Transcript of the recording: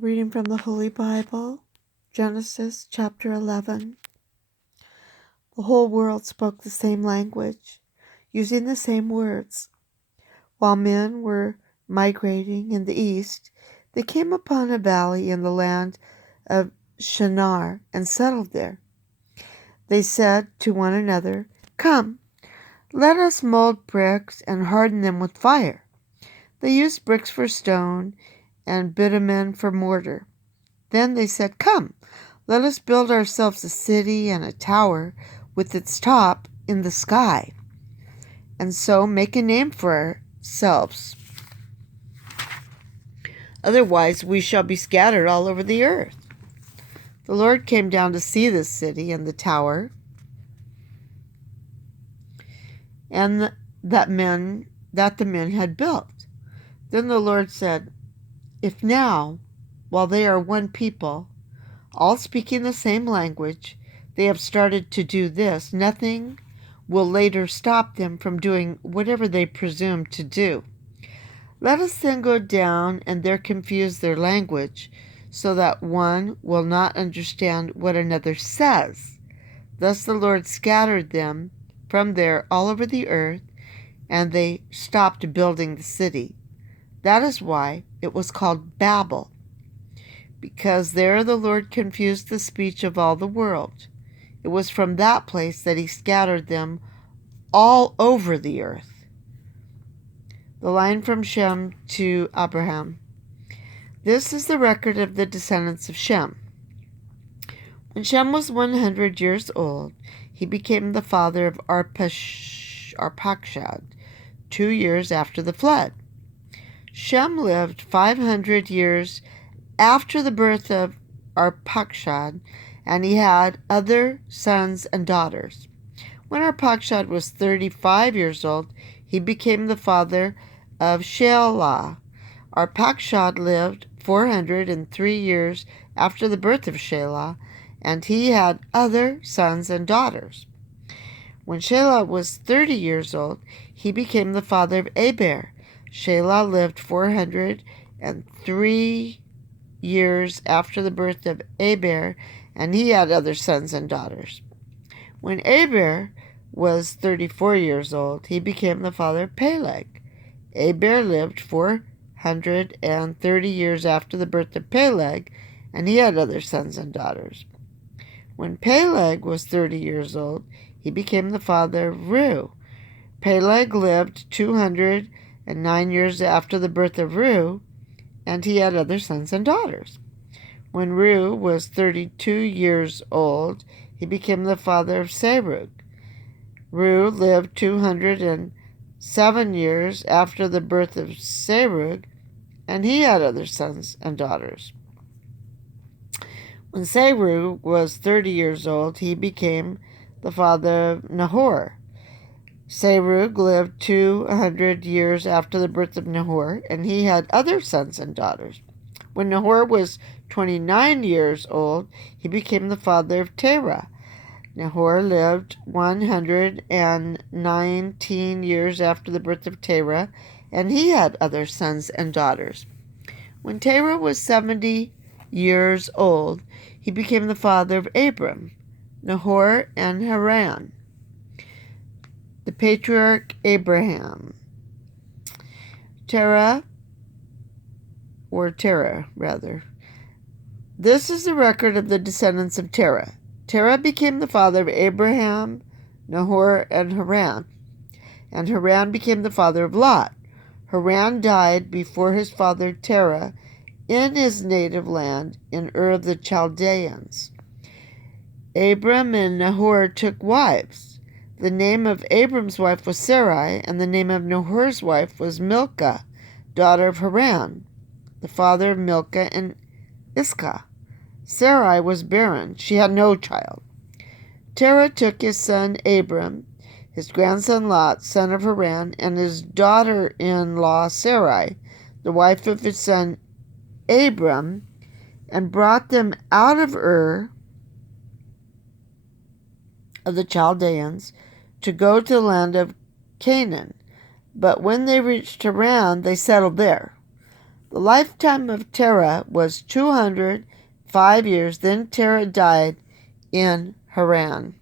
Reading from the Holy Bible, Genesis chapter 11. The whole world spoke the same language, using the same words. While men were migrating in the east, they came upon a valley in the land of Shinar and settled there. They said to one another, "Come, let us mold bricks and harden them with fire." They used bricks for stone and bitumen for mortar. Then they said, "Come, let us build ourselves a city and a tower with its top in the sky, and so make a name for ourselves. Otherwise we shall be scattered all over the earth." The Lord came down to see this city and the tower, and that the men had built. Then the Lord said, "If now, while they are one people, all speaking the same language, they have started to do this, nothing will later stop them from doing whatever they presume to do. Let us then go down and there confuse their language, so that one will not understand what another says." Thus the Lord scattered them from there all over the earth, and they stopped building the city. That is why it was called Babel, because there the Lord confused the speech of all the world. It was from that place that he scattered them all over the earth. The line from Shem to Abraham. This is the record of the descendants of Shem. When Shem was 100 years old, he became the father of Arpachshad, 2 years after the flood. Shem lived 500 years after the birth of Arpachshad, and he had other sons and daughters. When Arpachshad was 35 years old, he became the father of Shelah. Arpachshad lived 403 years after the birth of Shelah, and he had other sons and daughters. When Shelah was 30 years old, he became the father of Eber. Shelah lived 403 years after the birth of Eber, and he had other sons and daughters. When Eber was 34 years old, he became the father of Peleg. Eber lived 430 years after the birth of Peleg, and he had other sons and daughters. When Peleg was 30 years old, he became the father of Reu. Peleg lived 209 years after the birth of Reu, and he had other sons and daughters. When Reu was 32 years old, he became the father of Serug. Reu lived 207 years after the birth of Serug, and he had other sons and daughters. When Serug was 30 years old, he became the father of Nahor. Serug lived 200 years after the birth of Nahor, and he had other sons and daughters. When Nahor was 29 years old, he became the father of Terah. Nahor lived 119 years after the birth of Terah, and he had other sons and daughters. When Terah was 70 years old, he became the father of Abram, Nahor, and Haran. The patriarch Abraham. Terah. This is the record of the descendants of Terah. Terah became the father of Abraham, Nahor, and Haran. And Haran became the father of Lot. Haran died before his father Terah in his native land in Ur of the Chaldeans. Abram and Nahor took wives. The name of Abram's wife was Sarai, and the name of Nahor's wife was Milcah, daughter of Haran, the father of Milcah and Iscah. Sarai was barren. She had no child. Terah took his son Abram, his grandson Lot, son of Haran, and his daughter-in-law Sarai, the wife of his son Abram, and brought them out of Ur of the Chaldeans to go to the land of Canaan. But when they reached Haran, they settled there. The lifetime of Terah was 205 years. Then Terah died in Haran.